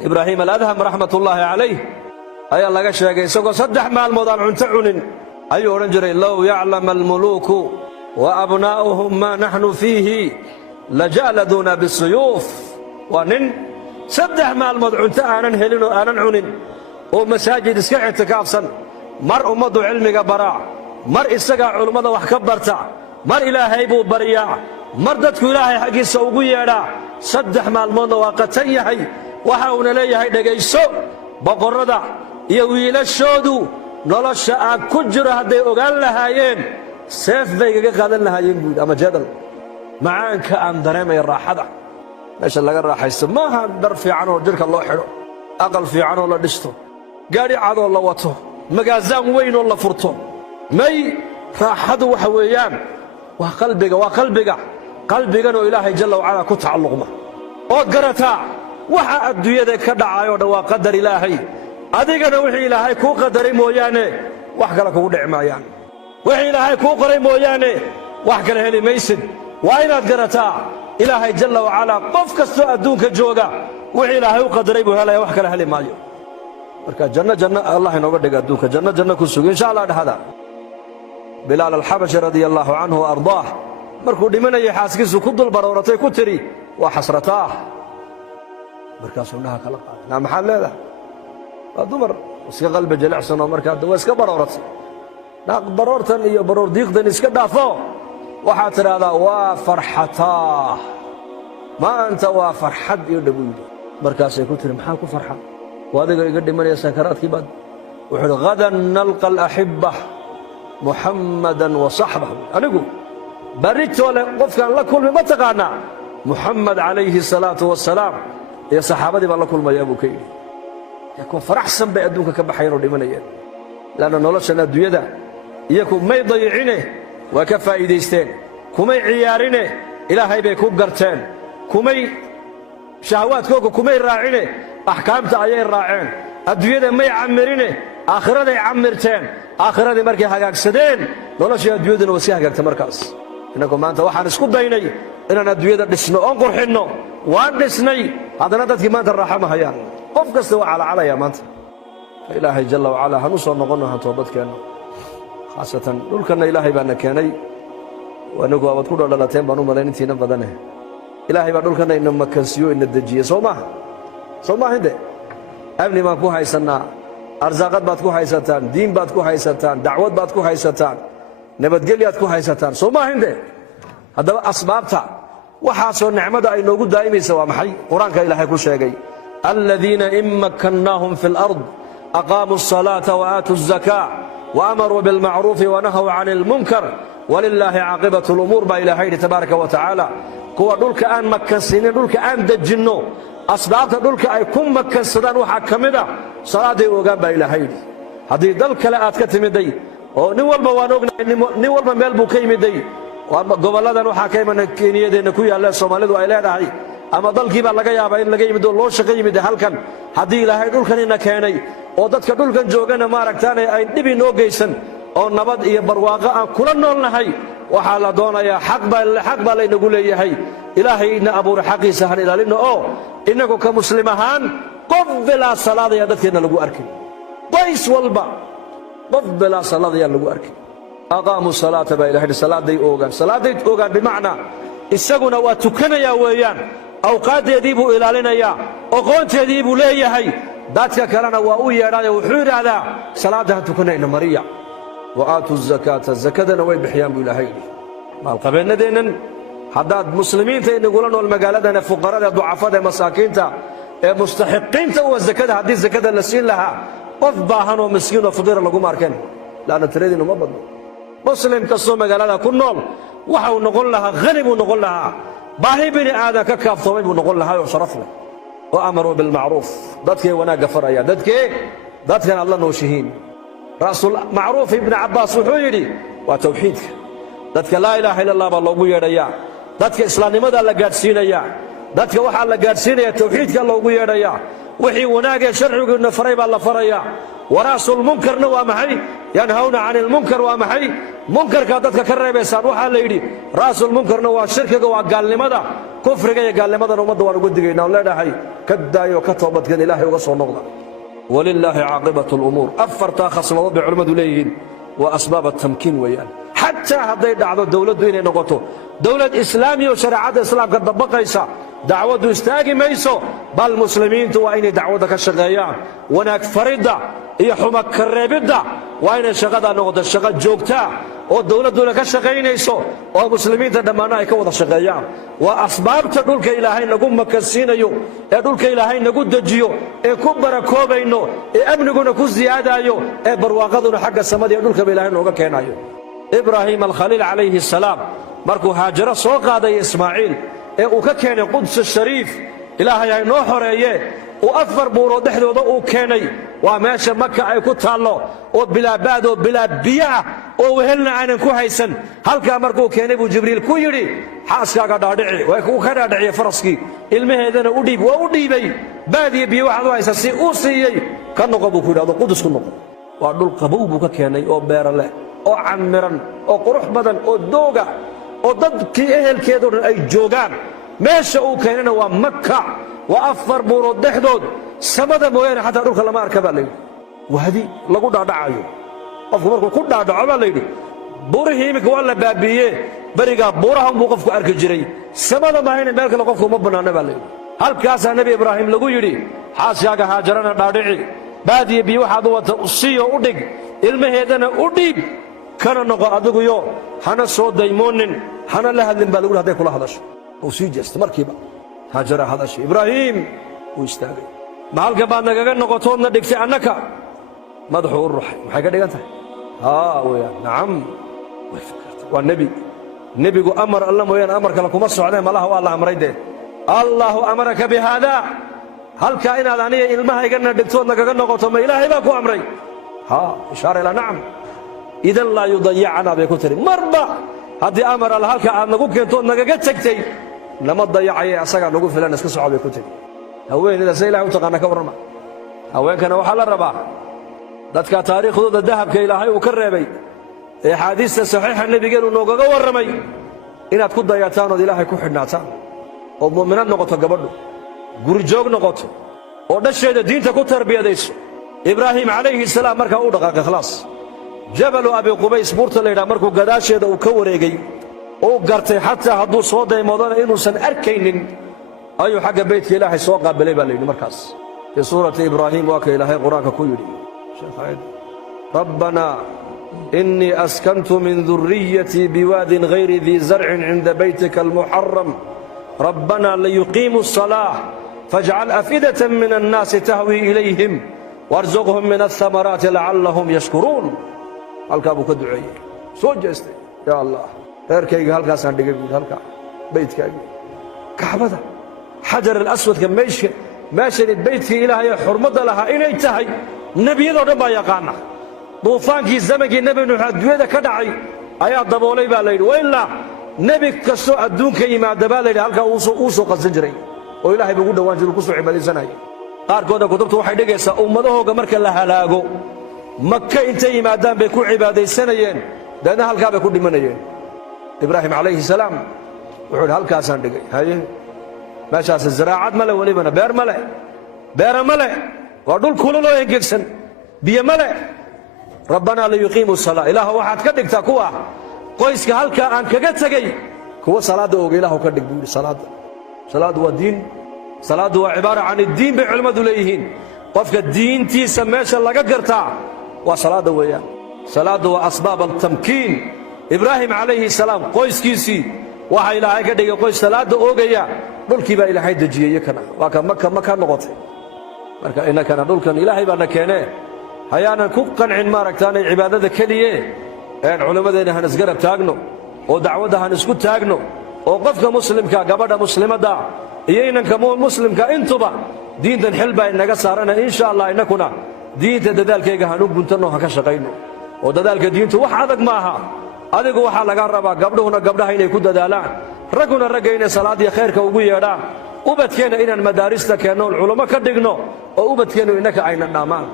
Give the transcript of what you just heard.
إبراهيم الأدهم رحمة الله عليه أي الله شيء سوى صدح مع الموضوع عنتعن أي رجل لو يعلم الملوك وأبناؤهم ما نحن فيه لجالدونا بالسيوف ونن صدح مع الموضوع عنتعن هلين وأنا عنن ومساجد اسكع اعتكافا مر أمض علمك براع مر إسقى علمada wax ka barta mar ilaahay buu bariyaa mar dadku ilaahay xaqiisa ugu yeedha saddex maalmood waa qatan yahay waxa uu leeyahay dhageyso boqorada iyo wiilashoodu nolosha aan ku jiro haday ogaan lahaayeen seef bay iga qaadan lahaayeen guud ama jadal macaanka aan dareemay raaxada meesha laga raaxaysto maaha dar fiican oo jirka loo xidho aqal fiican oo la dhisto gaari cad oo la wato magaazaan weyn oo la furto may raaxadu waxa weeyaan waa qalbiga oo ilaahay jalla wa ala ku tacalluqma oo garata waxa adduunyada ka dhacayo dhawaa qadar ilaahay adigana wixii ilaahay ku qadaray mooyaane wax kale kugu dhicmaayaan wixii ilaahay ku qoray mooyaane wax kale heli maysid waa inaad garataa ilaahay jalla wa ala qof kasto adduunka jooga wixii ilaahay u qadaray buu helaya wax kale heli maayo marka janna allah inooga dhigo adduunka janna ku sugo insha Allah dhahada بلال الحبشي رضي الله عنه وأرضاه مركو دمني حاسكيسو كدل برورتي كتري وحسرتاه مركاسو انها خلق نعم محل هذا دمر اسك قلب جلعسن ومركا دواسك برورتي ناق برورتن iyo baroor diiqdan iska dhaafo waxa tiraada waa farxataa ma anta waa farxad iyo dhabuudo markaasay ku tiri maxaa ku farxa waadiga iga dhimanaya sakaraadkii baad wuxuu gadan nalqa al ahibbah محمدا وصحبه أنيقو بريتو قف كان لكل ما تقانا محمد عليه الصلاة والسلام يا صحابتي بالله كل ما يابو كيلي يكون فرح سنبا أدوك كبحيرو لمنيا لأنه نولشنا الدوية يكون ما يضيعينه وكفى إيديستين كمي عيارينه إلى هاي بيكو قرتين كمي شهوات كوكو كمي راعينه أحكام تأيين راعين الدوية ما يعمرينه آخرة يعمرتين آخرة مركي حقاق سدين نولش يا ديودنا وسيا حقاق تمركز إنكم ما أنت واحد اسكت ديني إننا ديودا دسنا أنقر حنو وان دسني هذا نتت كمان الرحمة هيان قف قصدوا على يا مانت إلهي جل وعلا هنوصل نقولنا هتوبت كان خاصة نقول كنا إلهي بأن كاني ونقول أبتقول ولا تيم بنو ملاين تينا بدنه إلهي بنقول كنا إنما كنسيو إن الدجية سوما هنده أبني ما كوه يسنا أرزاقات باتكو حيستان دين باتكو حيستان دعوات باتكو حيستان نبتقلياتكو حيستان سوما هنده هذا أسبابتا وحاسو النعمة أي نوجود دائما سوا محي قرآن كإلهي كل شيء الذين إن مكناهم في الأرض أقاموا الصلاة وآتوا الزكاة وأمروا بالمعروف ونهوا عن المنكر ولله عاقبة الأمور بإلهي تبارك وتعالى كوا دولك آن مكن سنين دولك آن دجنو أسبابتا دولك أي كم مكن سدان وحكمدا صلاة وقام بإلهي هذه دلك لا أتكتمدي ونوال بوانوغنا نوال بميل بوكيمدي قبل هذا وحكيمنا كينيا دي نكويا الله سومالي دو إلهي داعي أما دلكي بقى لقى يابا إن لقى يمدو الله شقى يمدي هلكن هذه إلهي دولك إنا كيني وددك دولك جوغانا ماركتاني أي نبي نوغيسن oo nabad iyo barwaaqo aan kula noolnahay waxa la doonayaa xaq baa la inagu leeyahay ilaahayna abuur xaqiisa han ilaalino oo inagu ka muslim ahaan qof bila salaad ya dadkeena lagu arkin qoys walba qof bila salaad ya lagu arkin aqaamu salaata ba ilaahay salaaday oogaan bimaana isaguna waa tukanaya weeyaan awqaadeedii buu ilaalinaya aqoonteedii buu leeyahay dadka kalena waa u yeedhay wuxuu yiraahdaa salaadaha tukanayna mariya وآتوا الزكاة نوي بحيان بالهي ما القبلنا دينن حداد مسلمين تين يقولون والمقالة فقراء ضعفاء مساكين مستحقين تو الزكاة هذه الزكاة اللي سين لها أفضاهن ومسكين وفقير لقوم أركن لأن تريد إنه ما بدو مسلم تصوم مقالة كنول وحاو نقول لها غنم ونقول لها باهي بني آدم ككاف طويب ونقول لها وشرفنا وأمروا بالمعروف ذاتك وانا قفر يا ذاتك الله نوشهين رسول معروف ابن عباس وحيري وتوحيدك ذاتك لا إله إلا الله بالله ويريا ذاتك إسلام ماذا لا قادسينيا ذاتك وحا لا قادسينيا توحيدك الله ويريا وحي وناقة شرعك إن فريب الله فريا وراس المنكر نوى محي ينهون عن المنكر ومحي منكر كذاتك كرر بيسان وحا ليدي راس المنكر نوى الشركة وقال لماذا kufriga iyo gaalnimadan ummadda waan ugu digaynaa oo leenahay ka daayo ka toobadkan ilaahay uga soo noqda walillaahi caaqibatu lumuur afartaa khasnadood bay culimmadu leeyihiin waa asbaab atamkiin weeyaan xataa hadday dhacdo dowladdu inay noqoto dowlad islaamiya oo shareecadda islaamka dabaqaysa dacwaddu istaagi mayso bal muslimiintu waa inay dacwadda ka shaqeeyaan wanaag faridda iyo xuma ka reebidda waa inay shaqadaa noqoto shaqo joogtaa oo dowladduna ka shaqaynayso oo muslimiinta dhammaanna ay ka wada shaqeeyaan waa asbaabta dhulka ilaahay nagu makansiinayo ee dhulka ilaahay nagu dejiyo ee ku barakoobayno ee amniguna ku siyaadaayo ee barwaaqaduna xagga samada iyo dhulkaba ilaahay nooga keenayo ibraahim alkhaliil calayhi asalaam markuu haajaro soo qaadaya ismaaciil ee uu ka keenay quds shariif ilaahay ay noo xoreeye uu afar buurood dhexdooda uu keenay waa meesha maka ay ku taallo oo bilaabaad oo bilaa biyo ah oo wehelna aanan ku haysan halkaa markuu keenay buu jibriil ku yidhi xaaskaaga dhaadhici uu ka dhaadhiciye faraskii ilmaheedana u dhiib waa u dhiibay baad iyo biyo waxaad u haysa si uu siiyey ka noqo buu ku yidhahdo qudus ku noqo waa dhul qabow buu ka keenay oo beero leh oo camiran oo qurux badan oo dooga oo dadkii ehelkeedoo dhan ay joogaan meesha uu keenayna waa maka waa afar buurood dhexdood samada mooyaane xataa dhulka lama arka baa layidhi wahdi lagu dhaadhacayo qofku markuu ku dhaadhaco baa layidhi buurihii iminka waa la baabiiye berigaa buuraha unbuu qofku arki jiray samada maahayna meel kale qofku uma bannaana baa layidhi halkaasaa nebi ibraahim lagu yidhi xaaskaaga haajarana dhaadhici baadiya biyo waxaad u wata siiyo u dhig ilmaheedana u dhiib kana noqo adiguyo hana soo daymoonin hana la hadlin baa lagu yidhi hadday kula hadasho uu sii jeesta markiiba haajara hadashay ibraahiim wuu istaagay ma halkan baad nagaga noqotoodna dhigtay annaka madaxuu u ruxay maxay ka dhigan tahay weyaan nacam way fikirtay waa nebigu amar alla mooyaane amar kale kuma socdeen malaha waa la amray dee allaahu amaraka bi haadaa halkaa inaad aniga ilmahaygana dhigtood nagaga noqoto ma ilaahay baa ku amray ishaara ilaa nacam idan laa yudayicanaa bay ku tiri marba haddii amar alla halka aad nagu keentood nagaga tegtay nama dayacaye asagaa nagu filan iska soco bay ku tiri haweenayda se ilahay u taqaana ka warrama haweenkana waxaa la rabaa dadka taariikhdooda dahabka ilaahay uu ka reebay ee axaadiista saxiixa nebigeenu noogaga warramay inaad ku dayataan ood ilaahay ku xidhnaataan oo mu'minaad noqoto gabadhu gurijoog noqoto oo dhasheeda diinta ku tarbiyadayso ibraahim calayhi salaam markaa u dhaqaaqay khalaas jabalu abi qubays buurta la yidhaha markuu gadaasheeda uu ka wareegay uu gartay xataa hadduu soo daymoodana inuusan arkaynin ayuu xagga beydka ilaahay soo qaabilay baa layidhi markaas fii suurati ibraahim waa ka ilaahay qur-aanka ku yidhi rabbanaa innii askantu min durriyatii biwaadin hayri dii zarcin cinda baytika almuxaram rabbanaa liyuqiimuu asalaaة fajcal afidatan min annaasi tahwii ilayhim warzuqhum min ahamaraati lacallahum yashkuruun halkaa buu ka duceeyey soo jeestay yaa allah reerkayga halkaasaan dhigay buuhi halkaa beydkaagii kacbada xajar alaswadka meeshani beydkii ilaahayee xurmadda lahaa inay tahay nebiyadoo dhan baa yaqaana duufaankii zamankii nebi nuux adduunyada ka dhacay ayaa daboolay baa layidhi wailaa nebi kastoo adduunka yimaada baa layidhi halkaa uu soo qadsan jiray oo ilaahay buu ugu dhowaan jiray ku soo cibaadaysanayay qaarkoodna kutubtu waxay dhigaysaa ummadahooga marka la halaago maka intay yimaadaan bay ku cibaadaysanayeen daedna halkaa bay ku dhimanayeen ibraahim calayhi salaam wuxuu idhi halkaasaan dhigay haye meeshaas zaraacad ma le welibana beer ma le beera ma le waa dhul kululoo engegsan biyo ma le rabbanaa liyuqiimuu salaa ilaah waxaad ka dhigtaa kuwa qoyska halkaa aan kaga tegey kuwa salaadda ooga ilaahu ka dhig buu yidhi salaaddu waa diin salaaddu waa cibaara can iddiin bay culimmadu leeyihiin qofka diintiisa meesha laga gartaa waa salaadda weeyaan salaaddu waa asbaab altamkiin ibraahim calayhi salaam qoyskiisii waxa ilaahay ka dhigay qoys salaadda oogaya dhulkii baa ilaahay dejiyey kana waa ka maka noqotay marka innakana dhulkan ilaahay baana keenee hayaanan ku qancin maaragtaanay cibaadada keliye een culimmadeenna han isgarab taagno oo dacwadda han isku taagno oo qofka muslimka gabadha muslimadda iyo inanka muslimka intuba diintan xil baa inaga saarana insha allah innakuna diinta dadaalkayga hanu guntanno ha ka shaqayno oo dadaalka diintu wax adag ma aha adigu waxaa laga rabaa gabdhuhuna gabdhaha inay ku dadaalaan ragguna ragga inay salaadiyo khayrka ugu yeedhaan ubadkeenna inaan madaarista keenno culummo ka dhigno oo ubadkeennu innaka ayna dhammaan